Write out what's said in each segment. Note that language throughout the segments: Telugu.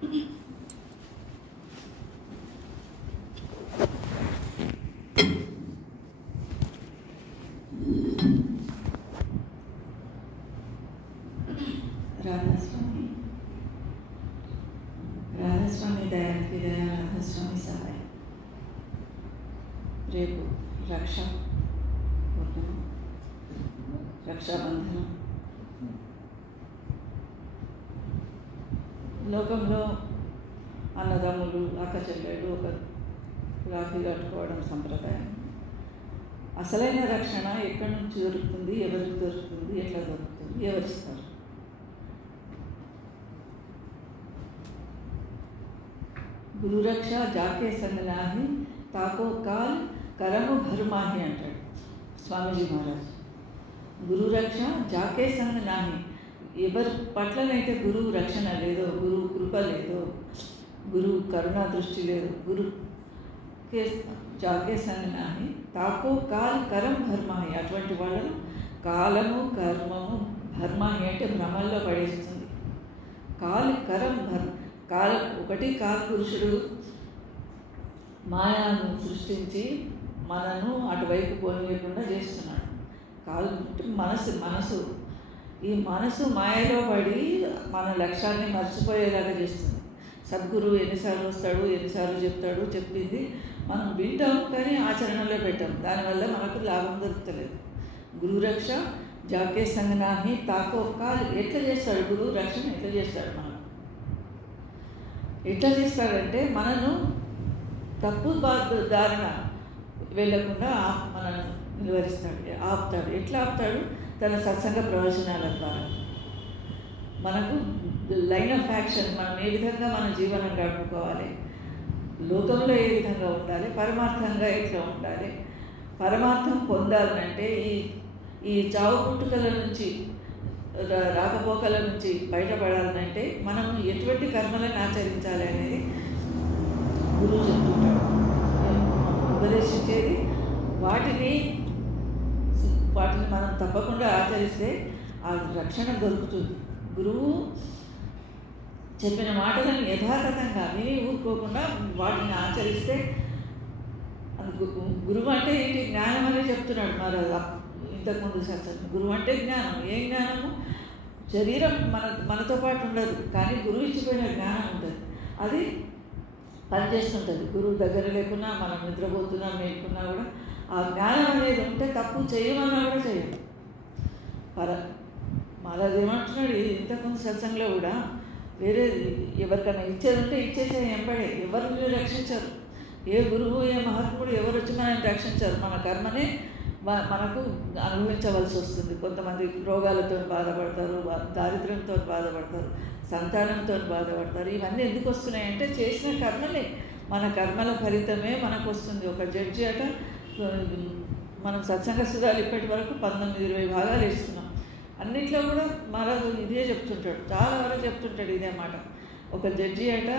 రాధాస్వామి దయానికి దయా రాధాస్వామి సహాయం. రేపు రక్షాబంధనం. లోకంలో అన్నదమ్ములు అక్క చెల్లెళ్ళు ఒక రాఖీ కట్టుకోవడం సంప్రదాయం. అసలైన రక్షణ ఎక్కడి నుంచి దొరుకుతుంది, ఎవరికి దొరుకుతుంది, ఎట్లా దొరుకుతుంది, ఎవరిస్తారు? గురురక్ష జాకే సంగనాహి తాకో కాల్ కరము భరుమాహి అంటాడు స్వామీజీ మహారాజ్. గురురక్ష జాకే సంగనాహి, ఎవరి పట్లనైతే గురువు రక్షణ లేదో, గురువు కృప లేదో, గురువు కరుణా దృష్టి లేదు, గురుకే జాకే సంగనాహి తాకో కాల్ కరం భర్మాహి, అటువంటి వాళ్ళను కాలము కర్మము భర్మాహి అంటే భ్రమల్లో పడేస్తుంది. కరం ఒకటి కాల్ పురుషుడు మాయాను సృష్టించి మనను అటువైపు పోనీయకుండా చేస్తున్నాడు. మనసు ఈ మనసు మాయలో పడి మన లక్ష్యాన్ని మర్చిపోయేలాగా చేస్తుంది. సద్గురువు ఎన్నిసార్లు వస్తాడు, ఎన్నిసార్లు చెప్తాడు, చెప్పింది మనం వింటాం కానీ ఆచరణలో పెట్టాం. దానివల్ల మనకు లాభం దొరుకుతలేదు. గురురక్ష జాకే సంగనాహి తాకో కాల్. ఎట్లా చేస్తాడు గురువు రక్షణ? ఎట్లా చేస్తాడు? మనం ఎట్లా చేస్తాడంటే మనను తప్పు దారిన వెళ్ళకుండా మనను నిలువరిస్తాడు, ఆపుతాడు. ఎట్లా ఆపుతాడు? తన సత్సంగ ప్రవచనాల ద్వారా. మనకు లైన్ ఆఫ్ యాక్షన్, మనం ఏ విధంగా మన జీవనం గడుపుకోవాలి, లోకంలో ఏ విధంగా ఉండాలి, పరమార్థంగా ఎట్లా ఉండాలి, పరమార్థం పొందాలంటే ఈ చావు పుట్టుకల నుంచి రాకపోకల నుంచి బయటపడాలంటే మనం ఎటువంటి కర్మలను ఆచరించాలి అనేది గురువు చెప్తుంటాడు. ఉపదేశించేది వాటిని మనం తప్పకుండా ఆచరిస్తే ఆ రక్షణ దొరుకుతుంది. గురువు చెప్పిన మాటలను యథాతథంగా విని ఊరుకోకుండా వాటిని ఆచరిస్తే అది గురువు అంటే ఏంటి? జ్ఞానం అనే చెప్తున్నాడు మరి ఇంతకుముందు శాస్త్రం. గురువు అంటే జ్ఞానం. ఏం జ్ఞానము? శరీరం మనతో పాటు ఉండదు కానీ గురువు ఇచ్చిపోయిన జ్ఞానం ఉంటుంది. అది పనిచేస్తుంటుంది. గురువు దగ్గర లేకున్నా మనం నిద్రపోతున్నా మేలుకున్నా కూడా ఆ జ్ఞానం అనేది ఉంటే తప్పు చేయమన్నా కూడా చేయదు. మహారాజు ఏమంటున్నాడు ఇంతకుముందు సత్సంగంలో కూడా, వేరే ఎవరికైనా ఇచ్చేది ఉంటే ఇచ్చేసే ఎంబడే, ఎవరిని రక్షించరు. ఏ గురువు ఏ మహాత్ముడు ఎవరు వచ్చి మనల్ని రక్షించరు. మన కర్మనే మనకు అనుభవించవలసి వస్తుంది. కొంతమంది రోగాలతో బాధపడతారు, దారిద్ర్యంతో బాధపడతారు, సంతానంతో బాధపడతారు. ఇవన్నీ ఎందుకు వస్తున్నాయంటే చేసిన కర్మలే, మన కర్మల ఫలితమే మనకు వస్తుంది. ఒక జడ్జి అట, మనం సత్సంగ సుధాలు ఇప్పటి వరకు 19-20 భాగాలు ఇస్తున్నాం. అన్నింటిలో కూడా మహారాజు ఇదే చెప్తుంటాడు, చాలా వరకు చెప్తుంటాడు ఇదే మాట. ఒక జడ్జి అట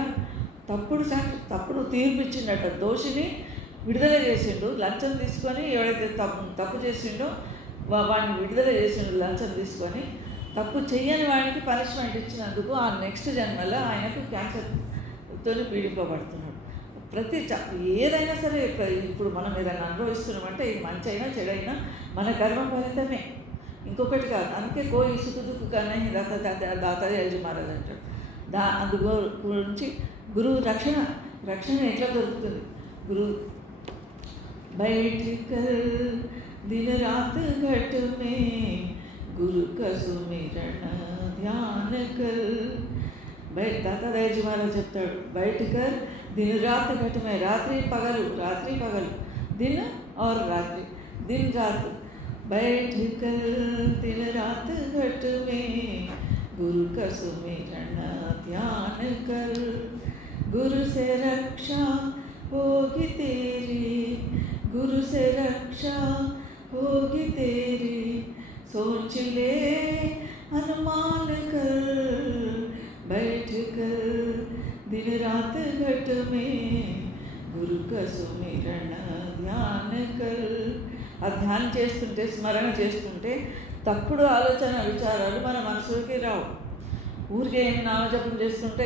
తప్పుడు తీర్పు ఇచ్చిండట, దోషిని విడుదల చేసిండు. లంచం తీసుకొని ఎవడైతే తప్పు చేసిండో వాడిని విడుదల చేసిండు లంచం తీసుకొని. తప్పు చెయ్యని వాడికి పనిష్మెంట్ ఇచ్చినందుకు ఆ నెక్స్ట్ జన్మలో ఆయనకు క్యాన్సర్తో పీడింపబడుతున్నాడు. ఏదైనా సరే ఇప్పుడు మనం ఏదైనా అనుభవిస్తున్నామంటే ఇది మంచి అయినా చెడైనా మన కర్మ ఫలితమే, ఇంకొకటి కాదు. అందుకే కోయి సుఖదుఖు కానీ దాతాజీ మహారాజ్ అంటాడు. అందు గురించి గురువు రక్షణ ఎట్లా దొరుకుతుంది? గురువు बैठकर दिन रात घट में गुरु का सुमिरण ध्यान कर. दाताजी महाराज చెప్తాడు, बैठकर दिन रात घट में, रात्रि पगल दिन और रात्रि, दिन रात. बैठकर दिन रात घट में गुरु का सुमिरण ध्यान कर. गुरु से रक्षा होगी तेरी, गुरु से रक्षा होगी तेरी, सोच ले अनुमान कर. बैठ कर दिन रात घट में गुरु का सुमिरण ध्यान कर. ఆ ధ్యానం చేస్తుంటే, స్మరణ చేస్తుంటే తప్పుడు ఆలోచన విచారాలు మన మనసులోకి రావు. ఊరికే నామజపం చేస్తుంటే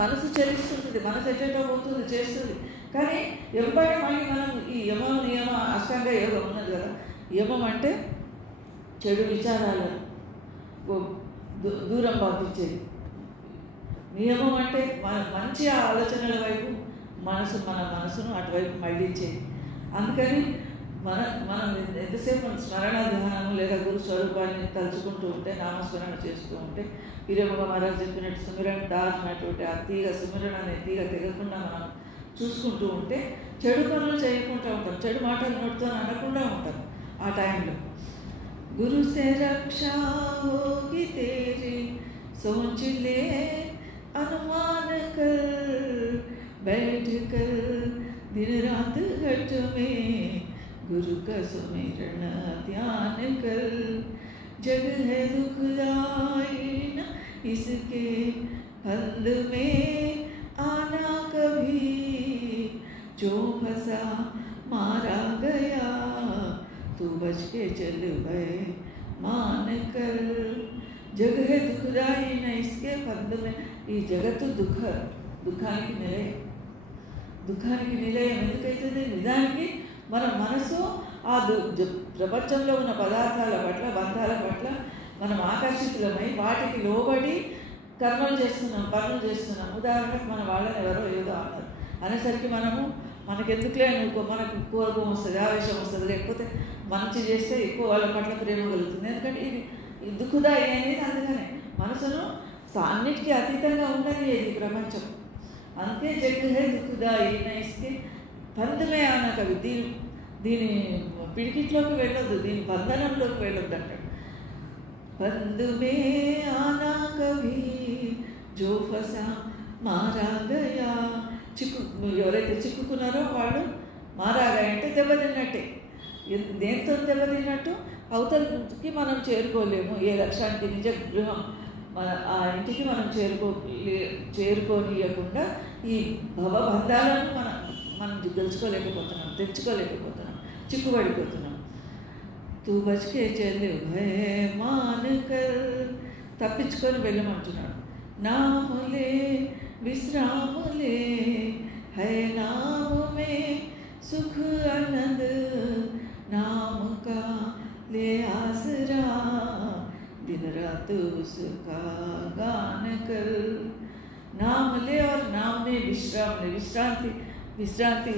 మనసు చలిస్తుంటుంది, మనసు ఎటేటో పోతుంది, చేస్తుంది. కానీ ఎంబడి మళ్ళీ మనం ఈ యమం నియమ అష్టాంగ యోగం ఉన్నది కదా. యమం అంటే చెడు విచారాలను దూరం పంపించేది. నియమం అంటే మంచి ఆలోచనల వైపు మన మనసును అటువైపు మళ్ళించేది. అందుకని మనం ఎంతసేపు మన స్మరణ ధ్యానము లేదా గురు స్వరూపాన్ని తలుచుకుంటూ ఉంటే, నామస్మరణ చేస్తూ ఉంటే, వీరముగా మహారాజు చెప్పినట్టు సుమిరణ దాచినటువంటి ఆ తీగ, సుమిరణ అనే తీగ తెగకుండా మనం చూసుకుంటూ ఉంటే చెడు పనులు చేయకుండా ఉంటాం, చెడు మాటలు నోటితో అనకుండా ఉంటాం. ఆ టైంలో గురు సే రక్షా హోగి తేరీ సోచ్ లే అనుమాన కర్ बैठ कर दिन रात घट में गुरु का सुमिरन ध्यान कर जग है दुखदाई न इसके फंद में आना कभी जो फंसा मारा गया तू बच के चल गए मान कर जग है दुखदाई न इसके फंद में ఈ జగత్తు దుఃఖానికి నిలయం ఎందుకైతుంది? నిజానికి మన మనసు ఆ ప్రపంచంలో ఉన్న పదార్థాల పట్ల, బంధాల పట్ల మనం ఆకర్షితులమై వాటికి లోబడి కర్మలు చేస్తున్నాం, పనులు చేస్తున్నాం. ఉదాహరణకు మన వాళ్ళని ఎవరో ఏదో అన్నారు అనేసరికి మనకెందుకులే మనకు కోపం వస్తుంది, ఆవేశం వస్తుంది, లేకపోతే మంచి చేస్తే ఎక్కువ వాళ్ళ పట్ల ప్రేమ కలుగుతుంది. ఎందుకంటే ఇది దుఃఖదాయి అనేది అందుకనే మనసును అన్నిటికీ అతీతంగా ఉన్నది ఇది ప్రపంచం. అంతే జగ్ హై దుఃఖదాయి ఇస్తే పందమే ఆనా కవి. దీని పిడికిట్లోకి వెళ్ళొద్దు, దీని బంధనంలోకి వెళ్ళొద్దు అంటాడు. పందుమే ఆనా కవి జో ఫసా మారా గయా. ఎవరైతే చిక్కుకున్నారో వాళ్ళు మారాగా అంటే దెబ్బతిన్నట్టే. దేంతో దెబ్బతిన్నట్టు? అవతలకి మనం చేరుకోలేము. ఏ లక్ష్యానికి, నిజ గృహం ఆ ఇంటికి మనం చేరుకోనియకుండా ఈ భవబంధాలను మనం గెలుచుకోలేకపోతున్నాం, తెచ్చుకోలేకపోతున్నాం, చిక్కుబడిపోతున్నాం. తూ బచ్కే చెల్లి భయ మానకర్, తప్పించుకొని వెళ్ళమంటున్నాడు. నాములే విశ్రాములే హై నామే సుఖ ఆనంద్ नाम का ले आसरा दिन रात उसका गान कर. नाम ले और नाम में विश्राम ले. విశ్రాంతి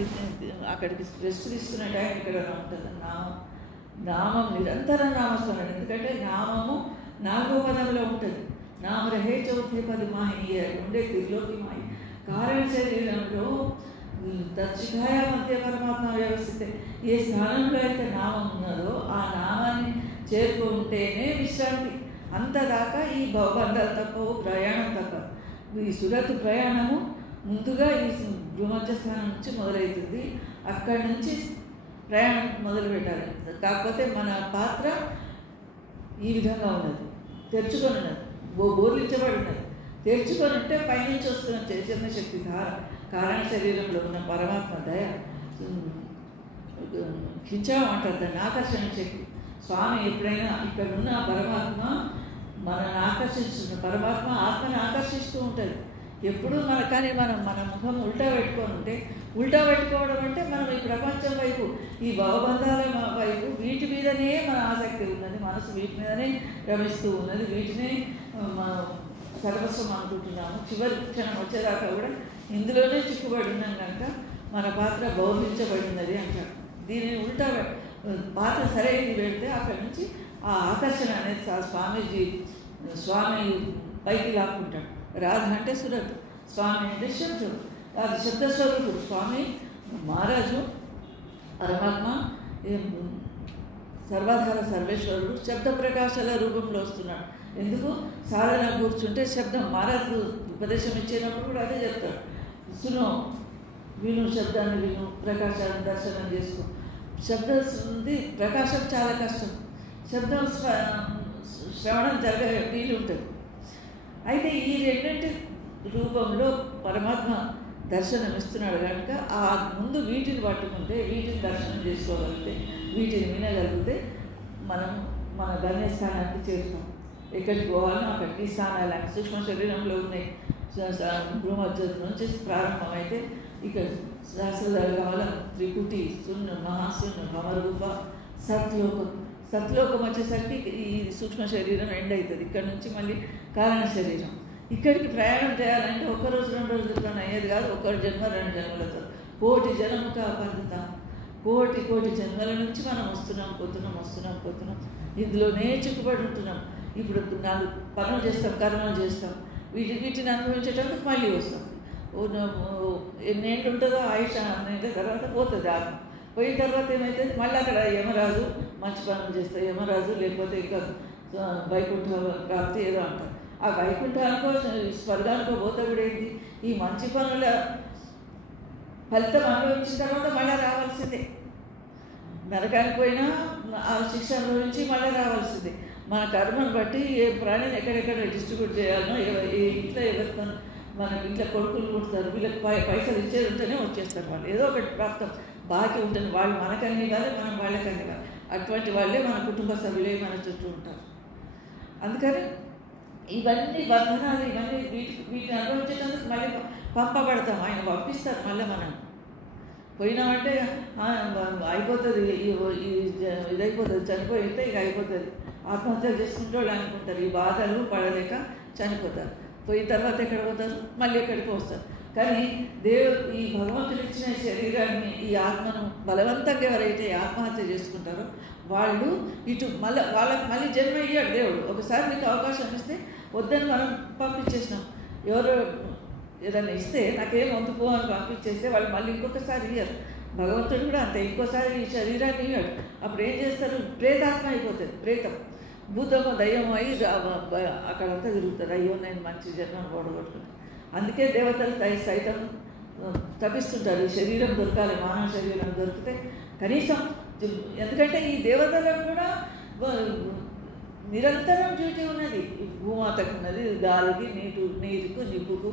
అక్కడికి రెస్ట్ తీసుకునే టైం ఇక్కడ ఉంటుంది. నామం నిరంతరం నామస్మరణ. ఎందుకంటే నామము 4వ పదంలో ఉంటుంది. నామ రహే చౌథే పది మాహి ఉండే తిరిలోకి మాయి. కారణ శరీరంలో తచ్చికాయ మధ్య పరమాత్మ వ్యవస్థితే ఏ స్థానంలో అయితే నామం ఉన్నదో ఆ నామాన్ని చేరుకుంటేనే విశ్రాంతి. అంతదాకా ఈ భవబంధాలు తప్పవు, ప్రయాణం తప్ప. ఈ సురత్ ప్రయాణము ముందుగా ఈ భూమధ్య స్థానం నుంచి మొదలవుతుంది. అక్కడి నుంచి ప్రయాణం మొదలు పెట్టాలి. కాకపోతే మన పాత్ర ఈ విధంగా ఉన్నది, తెరుచుకొని ఉన్నది, బోర్లించబడి ఉన్నది. తెరుచుకొని ఉంటే పైనుంచి వస్తున్న చైతన్య శక్తి ధార, కారణ శరీరంలో ఉన్న పరమాత్మ దయ, కించామంటారు దాన్ని, ఆకర్షణ శక్తి. స్వామి ఎప్పుడైనా ఇక్కడ ఉన్న పరమాత్మ మనల్ని ఆకర్షిస్తున్న పరమాత్మ ఆత్మని ఆకర్షిస్తూ ఉంటుంది ఎప్పుడు. కానీ మన ముఖం ఉల్టా పెట్టుకొని ఉంటే, ఉల్టా పెట్టుకోవడం అంటే మనం ఈ ప్రపంచం వైపు, ఈ భవబంధాల వైపు, వీటి మీదనే మన ఆసక్తి ఉన్నది. మనసు వీటి మీదనే రమిస్తూ ఉన్నది, వీటినే మనం సర్వస్వం అనుకుంటున్నాము. చివరి క్షణం వచ్చేదాకా కూడా ఇందులోనే చిక్కుబడి ఉన్నాం కనుక మన పాత్ర బౌర్లించబడినది అంటారు. దీనిని ఉల్టా పాత్ర సరైనది పెడితే అక్కడి నుంచి ఆ ఆకర్షణ అనేది స్వామి పైకి లాక్కుంటాడు. రాధ అంటే సురత్, స్వామి అంటే శబ్దం, అది శబ్దస్వరూపుడు. స్వామి మహారాజు పరమాత్మ సర్వాధార సర్వేశ్వరుడు శబ్ద ప్రకాశాల రూపంలో వస్తున్నాడు. ఎందుకు? సాధన కూర్చుంటే శబ్దం, మహారాజు ఉపదేశం ఇచ్చేటప్పుడు కూడా అదే చెప్తాడు. విను, శబ్దాన్ని విను, ప్రకాశాన్ని దర్శనం చేసుకో. శబ్దం ఉంది, ప్రకాశం చాలా కష్టం. శబ్దం శ్రవణం జరిగే వీలు ఉంటుంది. అయితే ఈ రెండింటి రూపంలో పరమాత్మ దర్శనం ఇస్తున్నాడు కనుక ఆ ముందు వీటిని పట్టుకుంటే, వీటిని దర్శనం చేసుకోగలిగితే, వీటిని వినగలిగితే మనం మన గమ్యస్థానానికి చేరుతాం. ఎక్కడికి పోవాలనో అక్కడికి స్థానాలు సూక్ష్మ శరీరంలో ఉన్నాయి. భూమధ్యం నుంచి ప్రారంభమైతే ఇక సహస్రగమలం, త్రికుటి, శూన్యం, మహాశూన్యం, భమరూప, సత్లోకం. సత్లోకం వచ్చేసరికి ఈ సూక్ష్మ శరీరం ఎండ్ అవుతుంది. ఇక్కడ నుంచి మళ్ళీ కారణ శరీరం. ఇక్కడికి ప్రయాణం చేయాలంటే ఒక్కరోజు 2 రోజులతో అయ్యేది కాదు. 1 జన్మ 2 జన్మలతో కోటి జన్మగా పొందుతాం. కోటి జన్మల నుంచి మనం వస్తున్నాం. ఇందులోనే చిక్కుబడి ఉంటున్నాం. ఇప్పుడు 4 పనులు చేస్తాం, కర్మలు చేస్తాం. వీటిని అనుభవించేటప్పుడు మళ్ళీ వస్తాం. ఎన్నేళ్ళు ఉంటుందో ఆయుష అనేది తర్వాత పోతుంది ఆత్మ. పోయిన తర్వాత ఏమైతే మళ్ళీ అక్కడ యమరాజు మంచి పనులు చేస్తాయి. యమరాజు లేకపోతే ఇంకా వైకుంఠ ప్రాప్తి ఏదో అంటారు. ఆ వైకుంఠానికో స్వర్గానికో పోతే కూడా ఏంటి, ఈ మంచి పనుల ఫలితం అనుభవించిన తర్వాత మళ్ళీ రావాల్సిందే. నరకానికి పోయినా ఆ శిక్ష అనుభవించి మళ్ళీ రావాల్సిందే. మన కర్మను బట్టి ఏ ప్రాణిని ఎక్కడెక్కడ డిస్ట్రిబ్యూట్ చేయాలనో, ఏ ఇంట్లో ఎవరి మన ఇంట్లో కొడుకులు పుడతారు, వీళ్ళకి పైసలు ఇచ్చేది ఉంటేనే వచ్చేస్తారు. వాళ్ళు ఏదో ఒకటి ప్రాప్తం బాకీ ఉంటుంది. వాళ్ళు మనకన్నీ కాదు, మనం వాళ్ళకన్నీ కాదు. అటువంటి వాళ్ళే మన కుటుంబ సభ్యులే మన చుట్టూ ఉంటారు. అందుకని ఇవన్నీ బంధనాలు, ఇవన్నీ వీటిని అనుభవించేటందుకు మళ్ళీ పంపబడతాం. ఆయన పంపిస్తారు. మళ్ళీ మనం పోయినామంటే అయిపోతుంది, ఇదైపోతుంది, చనిపోయితే ఇక అయిపోతుంది, ఆత్మహత్యలు చేసుకుంటే వాళ్ళు అనుకుంటారు. ఈ బాధలు పడలేక చనిపోతారు. పోయిన తర్వాత ఎక్కడ పోతారు, మళ్ళీ ఎక్కడికి వస్తారు. కానీ ఈ భగవంతుడు ఇచ్చిన శరీరాన్ని, ఈ ఆత్మను బలవంతంగా ఎవరైతే ఆత్మహత్య చేసుకుంటారో వాళ్ళు ఇటు వాళ్ళకి మళ్ళీ జన్మ ఇయ్యాడు దేవుడు. ఒకసారి మీకు అవకాశం ఇస్తే వద్దని మనం పంపించేసినాం. ఎవరో ఏదైనా ఇస్తే నాకేం వంతుపో అని పంపించేస్తే వాళ్ళు మళ్ళీ ఇంకొకసారి ఇయ్యారు. భగవంతుడు కూడా అంతే, ఇంకోసారి ఈ శరీరాన్ని ఇయ్యాడు. అప్పుడు ఏం చేస్తారు, ప్రేతాత్మ అయిపోతుంది. ప్రేతం భూతమో దయ్యమో అయ్యి అక్కడంతా తిరుగుతారు. అయ్యో నేను మంచి జన్మను ఓడగొట్టుకుంటాను. అందుకే దేవతలు సైతం తప్పిస్తుంటారు. ఈ శరీరం దొరకాలి, మానవ శరీరం దొరికితే కనీసం. ఎందుకంటే ఈ దేవతలకు కూడా నిరంతరం డ్యూటీ ఉన్నది. భూమాతకు ఉన్నది, గాలికి, నీరుకు, నిప్పుకు,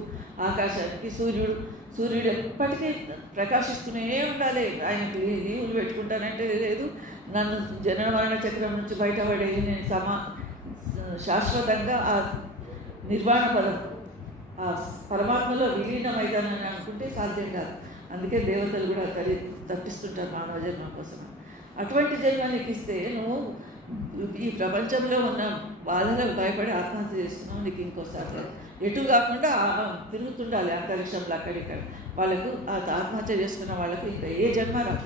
ఆకాశానికి, సూర్యుడు ఎప్పటికీ ప్రకాశిస్తూనే ఉండాలి. ఆయనకి లీవులు పెట్టుకుంటానంటే లేదు. నన్ను జనన మరణ చక్రం నుంచి బయటపడే నేను శాశ్వతంగా ఆ నిర్వాణ పదం, ఆ పరమాత్మలో విలీనమైతానని అనుకుంటే సాధ్యం కాదు. అందుకే దేవతలు కూడా తప్పిస్తుంటారు మానవ జన్మ కోసం. అటువంటి జన్మ నీకు ఇస్తే నువ్వు ఈ ప్రపంచంలో ఉన్న బాధలకు భయపడి ఆత్మహత్య చేస్తున్నావు. నీకు ఇంకోసారి ఎటు కాకుండా తిరుగుతుండాలి అంతరిక్షంలో అక్కడిక్కడ. వాళ్ళకు ఆత్మహత్య చేసుకున్న వాళ్ళకు ఇంకా ఏ జన్మ రాదు.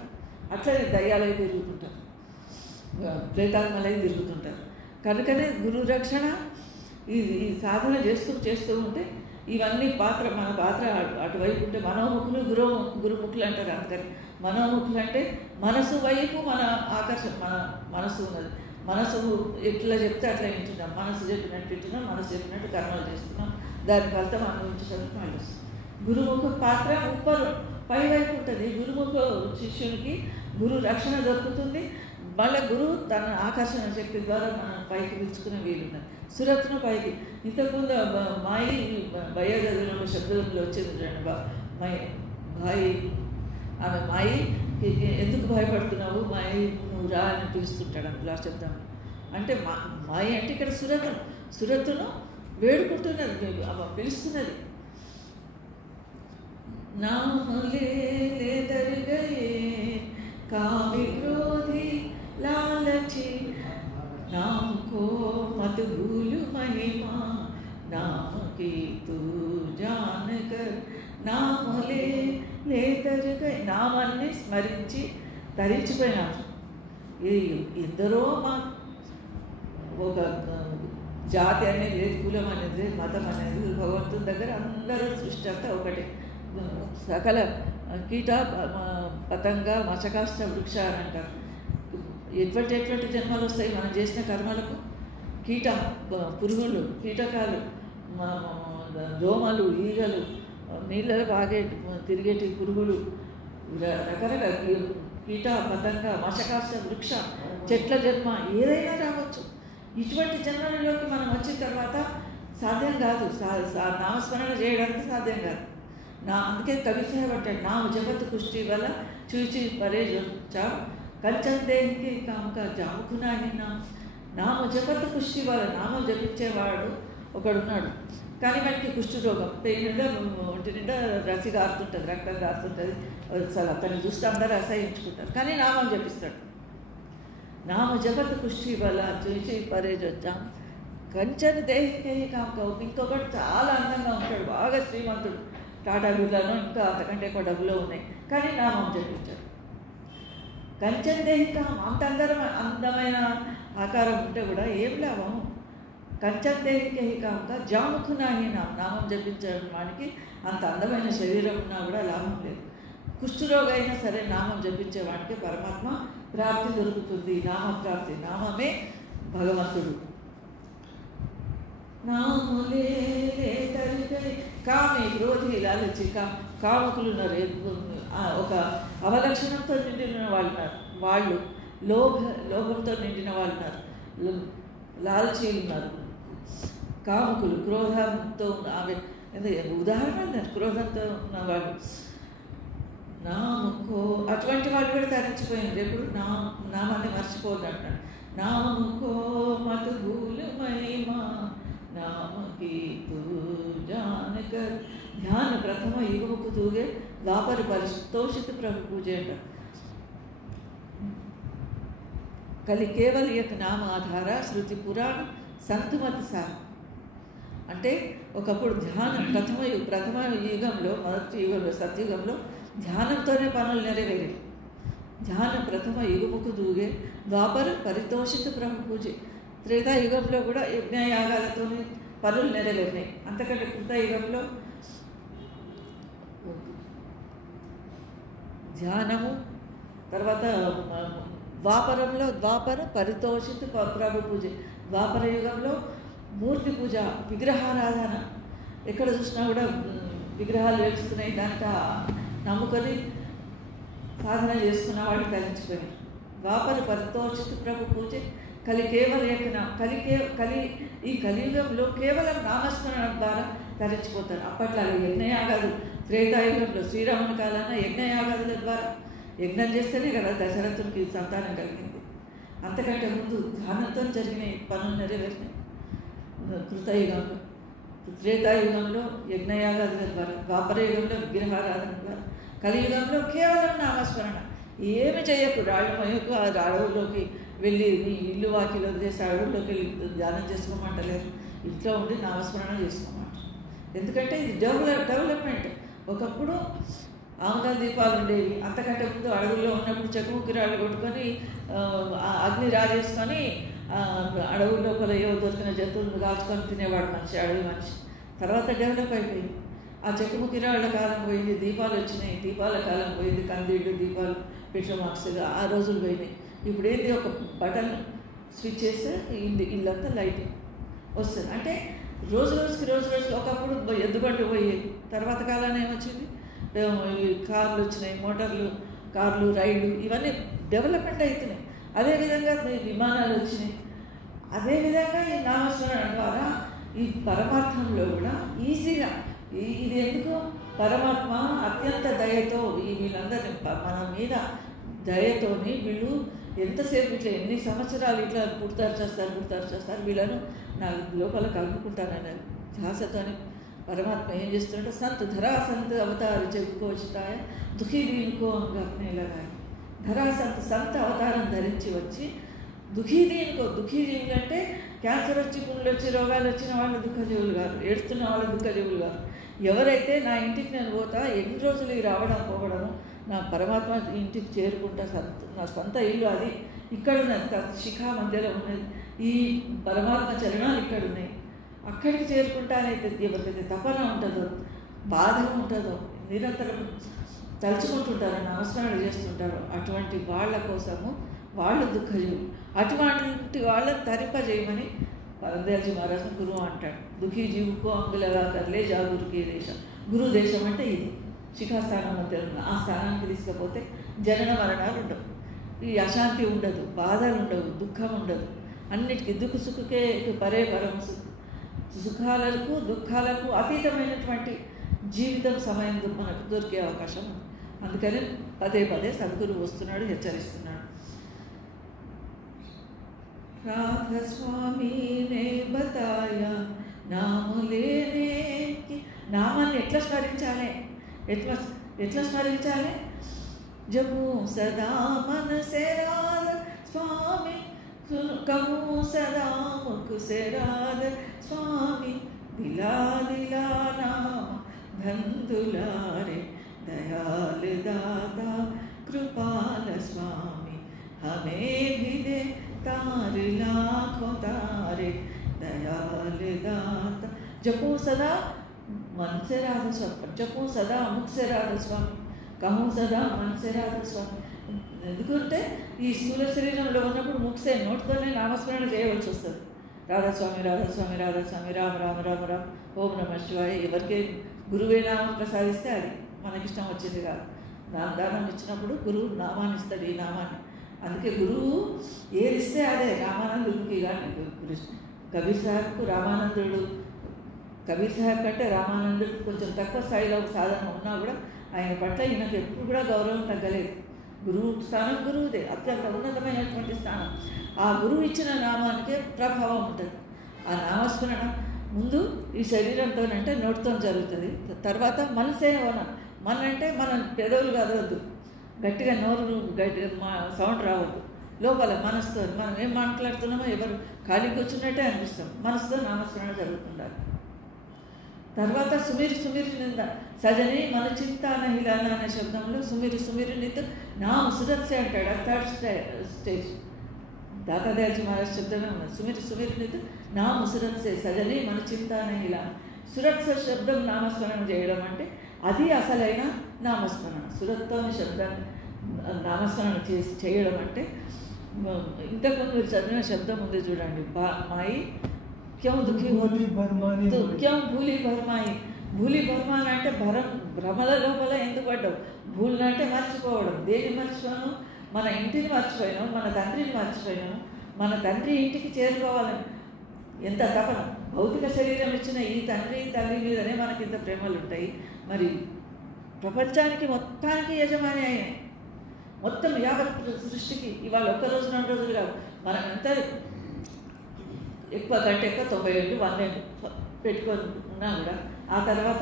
అట్లనే దయ్యాలై తిరుగుతుంటారు, ప్రేతాత్మలై తిరుగుతుంటారు. కనుకనే గురు రక్షణ ఈ సాధన చేస్తూ ఉంటే ఇవన్నీ మన పాత్ర అటువైపు ఉంటే మనోముఖులు గురుముఖులు అంటారు. అందుకని మనోముఖులు అంటే మనసు వైపు మన ఆకర్షణ, మన మనసు ఉన్నది. మనసు ఎట్లా చెప్తే అట్లా వింటున్నాం. మనసు చెప్పినట్టు వింటున్నాం, మనసు చెప్పినట్టు కర్మలు చేస్తున్నాం. దాని ఫలితం అనుభవించడానికి మళ్ళీ గురుముఖ పాత్ర పైవైపు ఉంటుంది. గురుముఖ శిష్యునికి గురు రక్షణ దొరుకుతుంది. మళ్ళీ గురువు తన ఆకర్షణ శక్తి ద్వారా మనం పైకి పిలుచుకునే వీలున్నది. సురత్ను పైకి ఇంతకుముందు మాయి భయగదిలో శబ్దంలో వచ్చింది చూడండి. భాయి ఆమె మాయి ఎందుకు భయపడుతున్నావు, మాయి నువ్వు రా అని పిలుస్తుంటాడు అందులో ఆ శబ్దం. అంటే మాయి అంటే ఇక్కడ సురత్తును వేడుకుంటున్నది, పిలుస్తున్నది. నామలేదరుగయే కావి క్రోధి లాలచి नाम को मत भूल महिमा नाम की तू जान कर नाम ले तरुगय. నామాన్ని స్మరించి తరించిపోయినారు. ఎందరో ఒక జాతి అనేది లేదు, కులం అనేది లేదు, మతం అనేది లేదు. భగవంతుని దగ్గర అందరూ సృష్టి అంతా ఒకటే. సకల కీట పతంగ మచకాష్ట వృక్ష అని అంటారు. ఎటువంటి జన్మలు వస్తాయి మనం చేసిన కర్మలకు? పురుగులు, కీటకాలు, దోమలు, ఈగలు, నీళ్ళలో బాగే తిరిగేటి పురుగులు, రకరకాల కీట పతంగ మశకాష్ట వృక్ష, చెట్ల జన్మ ఏదైనా రావచ్చు. ఇటువంటి జన్మలలోకి మనం వచ్చిన తర్వాత సాధ్యం కాదు, నామస్మరణ చేయడానికి సాధ్యం కాదు. అందుకే కవి సాహెబ్ అంటాడు, నామ జగత్ కుష్టి వల్ల చూచి పరే చా కంచం దేనికి కామక జాముకునాని నామ జగత్ కుష్టి వల్ల. నామం జపించేవాడు ఒకడున్నాడు. కానీ వాటికి కుష్ఠ రోగం, పెయిన్ నిండా ఒంటి నిండా రసి గారుతుంటుంది, రక్తం గారుతుంటుంది. అసలు అతన్ని చూస్తే అందరూ అసహించుకుంటారు. కానీ నామం జపిస్తాడు. నామ జగత్ కుష్ఠి బల చూచి పరేజొచ్చాం కంచన్ దేహికే కాక. ఇంకొకటి చాలా అందంగా ఉంటాడు, బాగా శ్రీమంతుడు, టాటా బిర్లాలో ఇంకా అంతకంటే ఎక్కువ డబ్బులో ఉన్నాయి, కానీ నామం జపించాడు. కంచన్ దేహికం, అంత అందమైన ఆకారం ఉంటే కూడా ఏం లాభం? కంచన్ దేహికే కాక జాముఖునాహి నామం జపించడం వాడికి అంత అందమైన శరీరం ఉన్నా కూడా లాభం లేదు. కుష్ఠరోగి అయినా సరే నామం జపించేవాడికి పరమాత్మ ప్రాప్తి దొరుకుతుంది. నామ ప్రాప్తి, నామమే భగవంతుడు. నాములే కామి క్రోధి లాలచి కాముకులు ఉన్నారు, ఒక అవలక్షణంతో నిండిన వాళ్ళు లోభంతో నిండిన వాళ్ళు ఉన్నారు, లాల్చీలు ఉన్నారు, కాముకులు క్రోధంతో ఆమె ఉదాహరణ అన్నారు, క్రోధంతో ఉన్నవాళ్ళు. నాముకో అటువంటి వాళ్ళు కూడా తరించిపోయింది. ఎప్పుడు నామాన్ని మర్చిపోదు అంటాడు. నాముకో మతు భూలు మహిమా నామ గీతు జానకర్. ధ్యాన ప్రథమ యుగముకు తూగే ద్వాపరి పరితోషిత ప్రభు పూజ అంటారు. కలి కేవల యొక్క నామ ఆధార శృతి పురాణ సంతుమతి సార్. అంటే ఒకప్పుడు ధ్యానం ప్రథమ యుగంలో, మొదటి యుగంలో, సత్యుగంలో ధ్యానంతోనే పనులు నెరవేరే. ధ్యాన ప్రథమ యుగముకు దూగే ద్వాపర పరితోషిత ప్రభు పూజ. త్రేతాయుగంలో కూడా యజ్ఞయాగాలతో పనులు నెరవేరినాయి. అంతకంటే కృతయుగంలో ధ్యానము, తర్వాత ద్వాపరంలో ద్వాపర పరితోషిత ప్రభు పూజ. ద్వాపర యుగంలో మూర్తి పూజ, విగ్రహారాధన. ఎక్కడ చూసినా కూడా విగ్రహాలు వేస్తున్నాయి, దాంట్లో నమ్ముకొని సాధన చేసుకున్న వాళ్ళు తరించిపోయారు. ద్వాపర పరితోషిత ప్రభు పూజ. కలి కేవలం ఈ కలియుగంలో కేవలం నామస్మరణ ద్వారా తరించిపోతారు. అప్పట్లో యజ్ఞయాగాలు, త్రేతాయుగంలో శ్రీరాముని కాలాన యజ్ఞయాగాదుల ద్వారా, యజ్ఞం చేస్తేనే కదా దశరథునికి సంతానం కలిగింది. అంతకంటే ముందు ధ్యానంతో జరిగిన పనులు నెరవేరినాయి. కృతయుగంలో, త్రేతాయుగంలో యజ్ఞయాగాదుల ద్వారా, ద్వాపర యుగంలో విగ్రహారాధన ద్వారా, కలియుగంలో కేవలం నామస్మరణ. ఏమి చేయకు, రాళ్ళమయ్యకు ఆ అడవుల్లోకి వెళ్ళి నీ ఇల్లు వాకిలు వదిలేసి అడవుల్లోకి వెళ్ళి ధ్యానం చేసుకోమంటలేరు. ఇంట్లో ఉండి నామస్మరణ చేసుకోమంటారు. ఎందుకంటే ఇది డెవలప్మెంట్. ఒకప్పుడు ఆముదాల దీపాలు ఉండేవి. అంతకంటే ముందు అడవుల్లో ఉన్నప్పుడు చెక్కుముక్కి రాళ్ళు కొట్టుకొని అగ్ని రాజేసుకొని అడవుల్లో కొలయో దొరికిన జంతువులను కాల్చుకొని తినేవాడు మనిషి, అడవి మనిషి. తర్వాత డెవలప్ అయిపోయింది. ఆ చెక్కుముక్కి రాళ్ళ కాలం పోయింది, దీపాలు వచ్చినాయి, దీపాల కాలం పోయింది, కందిళ్ళు, దీపాలు, పెట్రోమాక్స్గా ఆ రోజులు పోయినాయి. ఇప్పుడు ఏంటి, ఒక బటన్ స్విచ్ చేస్తే ఇల్లంతా లైట్ వస్తుంది. అంటే రోజు రోజుకి ఒకప్పుడు ఎద్దుబండ్లు పోయేది, తర్వాత కాలాన్ని ఏమొచ్చింది, కార్లు వచ్చినాయి, మోటార్లు, కార్లు, రైళ్ళు, ఇవన్నీ డెవలప్మెంట్ అవుతున్నాయి. అదేవిధంగా విమానాలు వచ్చినాయి. అదేవిధంగా ఈ నామస్మరణ ద్వారా ఈ పరమార్థంలో కూడా ఈజీగా ఇది ఎందుకు, పరమాత్మ అత్యంత దయతో వీళ్ళందరినీ మన మీద దయతోని వీళ్ళు ఎంతసేపు ఇట్లా ఎన్ని సంవత్సరాలు ఇట్లా పుడతారు చేస్తారు వీళ్ళను నా లోపల కలుపుకుంటానని ధ్యాసతోని పరమాత్మ ఏం చేస్తుంటే సంత్ ధరాసంత్ అవతారి చెప్పుకోవచ్చుతాయ దుఃఖీ దీనికో అంగనేలాగా. సంత అవతారం ధరించి వచ్చి దుఃఖీ దీనులు అంటే క్యాన్సర్ వచ్చి, పుండ్లు వచ్చి, రోగాలు వచ్చిన వాళ్ళు దుఃఖజీవులు కాదు, ఏడుస్తున్న వాళ్ళు దుఃఖజీవులు కాదు. ఎవరైతే నా ఇంటికి నేను పోతా, ఎన్ని రోజులు రావడం పోవడము, నా పరమాత్మ ఇంటికి చేరుకుంటా, నా సొంత ఇల్లు అది ఇక్కడ ఉన్నది, శిఖా మధ్యలో ఉన్నది, ఈ పరమాత్మ చరణాలు ఇక్కడ ఉన్నాయి, అక్కడికి చేరుకుంటానైతే ఎవరికైతే తపన ఉంటుందో, బాధ ఉంటుందో, నిరంతరం తలుచుకుంటుంటారో, నమస్కారాలు చేస్తుంటారో, అటువంటి వాళ్ళ కోసము వాళ్ళు దుఃఖజీవులు. అటువంటి వాళ్ళని తరింపజేయమని పరందేల్జీ మహారాజు గురువు అంటాడు. దుఃఖీ జీవుకో అంగులగా కదలే జా గురుకి దేశం. గురు దేశం అంటే ఇది, శిఖాస్థానం మధ్య ఉన్న ఆ స్థానానికి తీసుకపోతే జనన మరణాలు ఉండవు, ఈ అశాంతి ఉండదు, బాధలు ఉండవు, దుఃఖం ఉండదు. అన్నిటికీ సుఖకే పరే పరం సుఖాలకు దుఃఖాలకు అతీతమైనటువంటి జీవితం సమయం మనకు దొరికే అవకాశం ఉంది. అందుకని పదే సద్గురు వస్తున్నాడు, హెచ్చరిస్తున్నాడు. राधा स्वामी ने बताया नाम लेने స్మరించాలి. ఎట్లా స్మరించాలి? జపూ సదా మనసే రాధ స్వామి, कहूँ सदा मुख से राध स्वामी, दिला दिला नाम धन दुलारे, दयाल दाता कृपाल स्वामी, हमें भी दे तार लाखों तारे, दयाल दाता. जपू सदा मन से राधा स्वामी, जपू सदा मुख से राधा स्वामी, कहूँ सदा मन से राधा स्वामी. ఎందుకంటే ఈ స్థూల శరీరంలో ఉన్నప్పుడు ముక్సే నోటితోనే నామస్మరణ చేయవలసి వస్తుంది. రాధాస్వామి రాధాస్వామి రాధాస్వామి రామ రామ రామ రామ ఓం నమ శివాయ. ఎవరికి గురువే నామం ప్రసాదిస్తే అది మనకిష్టం వచ్చింది కాదు. దానం ఇచ్చినప్పుడు గురువు నామాన్ని ఇస్తాడు, ఈ నామాన్ని. అందుకే గురువు ఏది ఇస్తే అదే. రామానందుడికి కానీ కబీర్ సాహెబ్కు రామానందుడు, కబీర్ సాహెబ్ కంటే రామానందుడు కొంచెం తక్కువ స్థాయిలో సాధన ఉన్నా కూడా ఆయన పట్ల ఈయనకు ఎప్పుడు కూడా గౌరవం తగ్గలేదు. గురువు స్థానం గురువుదే, అత్యంత ఉన్నతమైనటువంటి స్థానం. ఆ గురువు ఇచ్చిన నామానికే ప్రభావం ఉంటుంది. ఆ నామస్మరణ ముందు ఈ శరీరంతో అంటే నోటితో జరుగుతుంది. తర్వాత మనసే మన అంటే మన పెదవులు కదవద్దు, గట్టిగా నోరు గట్టిగా సౌండ్ రావద్దు. లోపల మనసుతో మనం ఏం మాట్లాడుతున్నామో ఎవరు ఖాళీ కూర్చున్నట్టే అనిపిస్తాం. మనసుతో నామస్మరణ జరుగుతుండాలి. తర్వాత సుమిరి సుమిరి నింద సజని మన చింత నహిలాన అనే శబ్దంలో సుమిరి సుమిరి నింద నామ సురత్సే అంటాడు. అది థర్డ్ స్టేజ్. దాతాదేవజీ మహారాజ్ శబ్దమే ఉన్నది. సుమిరి సుమిరి నింద నామ సురత్సే సజని మన చింత నహిలాన. సురత్స శబ్దం నామస్మరణ చేయడం అంటే అది అసలైన నామస్మరణ. సురత్తోని శబ్దాన్ని నామస్మరణ చేయడం అంటే ఇంతకుముందు మీరు చదివిన శబ్దం ఉంది చూడండి, మాయి క్యం దుఃఖీ హోలీ భర్మాని, క్యం భూలి భర్మాయి. భూలి భర్మాని అంటే భ్రమల లోపల ఎందుకు పడ్డావు? భూలు అంటే మర్చిపోవడం. దేన్ని మర్చిపోయాను? మన ఇంటిని మర్చిపోయినాం, మన తండ్రిని మర్చిపోయినాము. మన తండ్రి ఇంటికి చేరుకోవాలని ఎంత తపన. భౌతిక శరీరం ఇచ్చిన ఈ తండ్రి తల్లి మీదనే మనకి ఇంత ప్రేమలు ఉంటాయి. మరి ప్రపంచానికి మొత్తానికి యజమాని అయినాయి. మొత్తం యావత్ సృష్టికి ఇవాళ ఒక్కరోజు 2 రోజులు కాదు, మనమంతా ఎక్కువ కంటే ఎక్కువ 90 ఏళ్ళు 100 ఏళ్ళు పెట్టుకొని ఉన్నా కూడా ఆ తర్వాత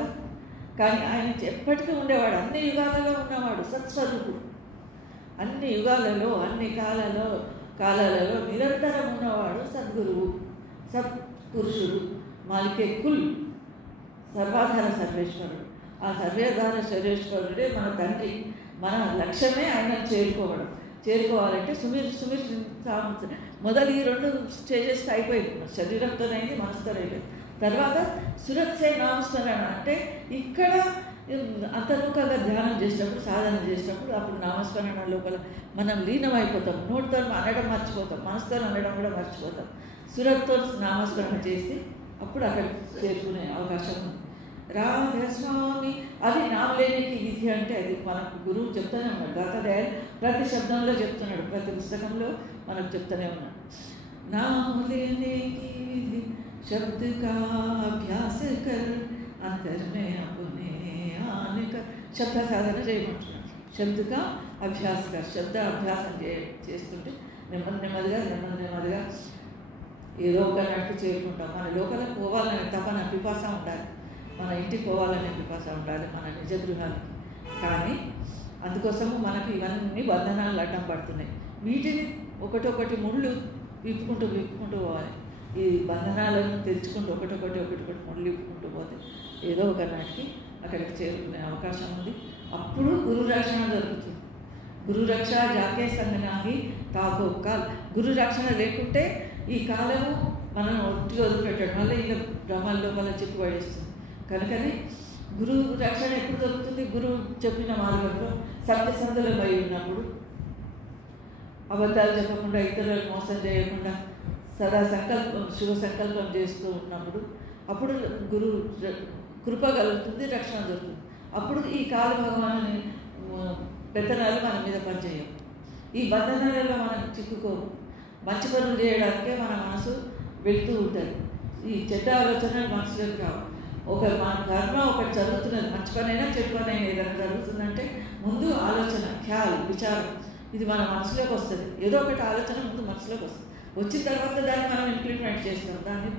కానీ ఆయన ఎప్పటికీ ఉండేవాడు. అన్ని యుగాలలో ఉన్నవాడు, సత్స్వరూపుడు. అన్ని యుగాలలో అన్ని కాలాలలో నిరంతరం ఉన్నవాడు సద్గురువు, సత్పురుషుడు, మాలికే కుల్, సర్వాధార సర్వేశ్వరుడు. ఆ సర్వాధార సర్వేశ్వరుడే మన తండ్రి. మన లక్ష్యమే ఆయనను చేరుకోవాలంటే సుమిరి మొదలు ఈ 2 స్టేజెస్ అయిపోయింది. శరీరంతోనైంది, మనసుతోనైంది. తర్వాత సురత్సే నామస్మరణ అంటే ఇక్కడ అంతర్ముఖంగా ధ్యానం చేసినప్పుడు, సాధన చేసినప్పుడు అప్పుడు నామస్మరణ లోపల మనం లీనమైపోతాం. నోటితో అనడం మర్చిపోతాం, మనసుతో అనడం కూడా మర్చిపోతాం. సురత్తో నామస్మరణ చేసి అప్పుడు అక్కడ చేరుకునే అవకాశం ఉంది. రాధస్వామి అది నామలేనికి విధి అంటే అది మనకు గురువు చెప్తూనే ఉన్నాడు. దాతాదయాల్ ప్రతి శబ్దంలో చెప్తున్నాడు, ప్రతి పుస్తకంలో మనకు చెప్తూనే ఉన్నాడు. నామలేనికి విధి शब्द का अभ्यास कर अंतर में अपने आने का. శబ్ద సాధన చేయమంటున్నాడు. శబ్ద కా అభ్యాస కర్, శబ్ద అభ్యాసం చేస్తుంటే నెమ్మదిగా ఏదో ఒక నట్టు చేరుకుంటాం. మన లోపల పోవాలనే తపన, పిపాస ఉండాలి. మన ఇంటికి పోవాలనే పిపాస ఉండాలి, మన నిజ గృహానికి. కానీ అందుకోసము మనకు ఇవన్నీ బంధనాలు అడ్డం పడుతున్నాయి. వీటిని ఒకటొకటి ముళ్ళు విప్పుకుంటూ పోవాలి. ఈ బంధనాలను తెరుచుకుంటూ ఒకటొకటి ముళ్ళు విప్పుకుంటూ పోతే ఏదో ఒక నాటికి అక్కడికి చేరుకునే అవకాశం ఉంది. అప్పుడు గురు రక్షణ జరుగుతుంది. గురు రక్ష జాకే సంగనాగి తాకో కాల్. గురు రక్షణ లేకుంటే ఈ కాలము మనం ఒట్టిగా వదిలిపెట్టాడు, మళ్ళీ ఇలా భ్రమల లోపల చిక్కుపడేస్తుంది. కనుకనే గురువు రక్షణ ఎప్పుడు దొరుకుతుంది? గురువు చెప్పిన మార్గంలో సత్యసంధులమై ఉన్నప్పుడు, అబద్ధాలు చెప్పకుండా, ఇతరులకు మోసం చేయకుండా, సదా శుభ సంకల్పం చేస్తూ ఉన్నప్పుడు అప్పుడు గురువు కృప కలుగుతుంది, రక్షణ దొరుకుతుంది. అప్పుడు ఈ కాల భగవాను పెత్తనాలు మన మీద పనిచేయవు. ఈ బంధనాలలో మనం చిక్కుకోము. మంచి పనులు చేయడానికే మన మనసు వెళ్తూ ఉంటుంది. ఈ చెడ్డ ఆలోచనలు మనసులోకి రావు. మన కర్మ ఒకటి జరుగుతున్నది, మంచి పనైనా చెడు పనైనా ఏదైనా జరుగుతుందంటే ముందు ఆలోచన, ఖ్యాల్, విచారం ఇది మన మనసులోకి వస్తుంది. ఏదో ఒకటి ఆలోచన ముందు మనసులోకి వస్తుంది. వచ్చిన తర్వాత దాన్ని మనం ఇంప్లిమెంట్ చేస్తాం, దాన్ని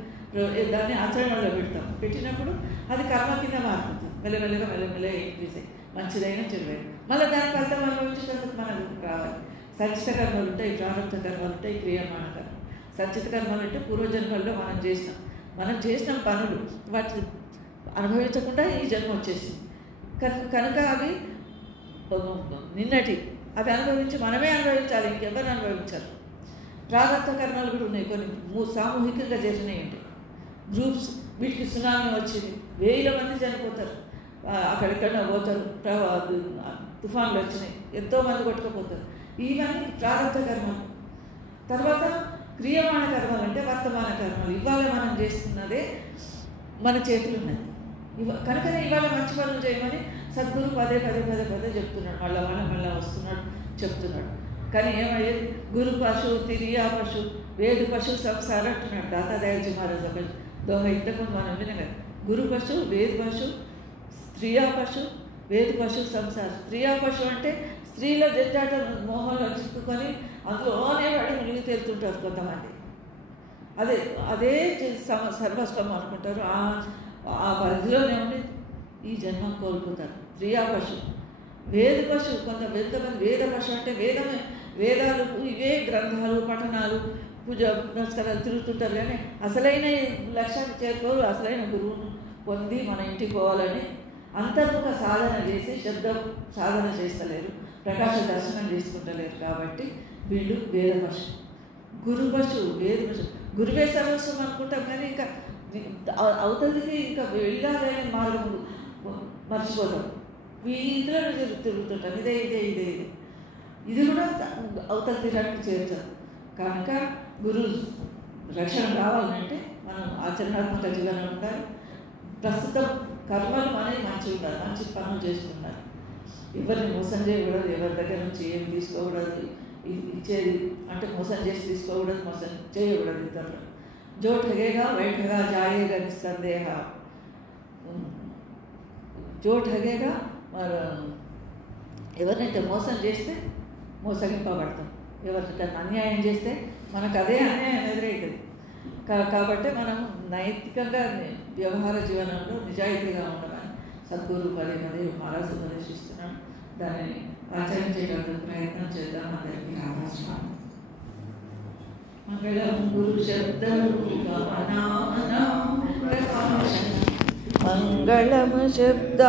దాన్ని ఆచరణలో పెడతాం. పెట్టినప్పుడు అది కర్మ కింద మారిపోతుంది. మెల్లమెల్లగా ఇంక్రీజ్ అయ్యి మంచిదైనా చెడువైనా మళ్ళీ దాని ఫలితం అనుభవించేందుకు మనకు రావాలి. సంచిత కర్మలు ఉంటాయి, ప్రారంభ కర్మలు ఉంటాయి, క్రియమాణ కర్మ. సంచిత కర్మలు అంటే పూర్వజన్మల్లో మనం చేసిన పనులు వాటి అనుభవించకుండా ఈ జన్మ వచ్చేసింది కనుక అవి నిన్నటి అవి అనుభవించి మనమే అనుభవించాలి, ఇంకెవరు అనుభవించాలి. ప్రారంభ కర్మలు కూడా ఉన్నాయి, కొన్ని సామూహికంగా జరిగినాయి ఉంటాయి. గ్రూప్స్, వీటికి సునామీ వచ్చింది, 1000 మంది చనిపోతారు, అక్కడెక్కడో పోతారు, తుఫాన్లు వచ్చినాయి, ఎంతోమంది కొట్టుకుపోతారు. ఇవన్నీ ప్రారంభ కర్మలు. తర్వాత క్రియమాణ కర్మలు అంటే వర్తమాన కర్మలు. ఇవాళ మనం చేస్తున్నదే మన చేతులు ఉన్నాయి. కనుకనే ఇవాళ మంచి పనులు చేయమని సద్గురు పదే చెప్తున్నాడు. మళ్ళా వస్తున్నాడు చెప్తున్నాడు. కానీ ఏమయ్యేది? గురు పశు తిరియా పశు వేదు పశు సంసార అంటున్నాడు దాతాదయాజీ మహారాజు. దోహ ఇంతకుముందు మనం విన్నాం కదా. గురు పశు, వేద పశు, స్త్రీయా పశు, వేద పశు సంసార. స్త్రీయా పశు అంటే స్త్రీల జడ్జాట మోహంలో చిక్కుకొని అందులోనే వాడి మునిగి తేలుతుంటారు కొంతమంది. అదే సర్వస్వం అనుకుంటారు. ఆ పరిధిలోనే ఉండి ఈ జన్మ కోల్పోతారు. స్త్రీయా పశు, వేద పశు. ఎంతమంది వేద పశు అంటే వేదాలు ఇవే గ్రంథాలు, పఠనాలు, పూజ పునస్కారాలు తిరుగుతుంటారు. కానీ అసలైన లక్ష్యాన్ని చేరుకోరు. అసలైన గురువును పొంది మన ఇంటికి పోవాలని అంతర్ముఖ సాధన చేసి శబ్ద సాధన చేస్తలేరు, ప్రకాశ దర్శనం చేసుకుంటలేరు. కాబట్టి వీళ్ళు వేద పశు. గురు పశు, వేద పశు. గురువే సర్వస్వం అనుకుంటాం, కానీ ఇంకా అవతలికి ఇంకా వెళ్ళాలనే మార్గం మర్చిపోతాం. వీధిలో తిరుగుతుంటాం. ఇదే ఇది కూడా అవతల తీరానికి చేరుతారు. కనుక గురు రక్షణ కావాలంటే మనం ఆచరణాత్మక జీవనం ఉండాలి. ప్రస్తుతం కర్మలు అనేది మంచిగా ఉండాలి, మంచి పనులు చేస్తున్నారు. ఎవరిని మోసం చేయకూడదు, ఎవరి దగ్గర నుంచి ఏమి తీసుకోకూడదు, ఇచ్చేది అంటే మోసం చేసి తీసుకోకూడదు, మోసం చేయకూడదు ఇతరులు. जो ठगेगा बैठेगा जाएगा निस्संदेह. जो ठगेगा ఎవరినైతే మోసం చేస్తే మోసగింపబడతాం, ఎవరికైనా అన్యాయం చేస్తే మనకు అదే అన్యాయం ఎదురవుతుంది. కాబట్టి మనం నైతికంగా వ్యవహార జీవనంలో నిజాయితీగా ఉండమని సద్గురు పదే మహారాజు ఉపదేశిస్తున్నాడు. దానిని ఆచరించేటప్పుడు ప్రయత్నం చేద్దాం. అందరికీ ఆవాసం. మంగళం గురు శబ్ద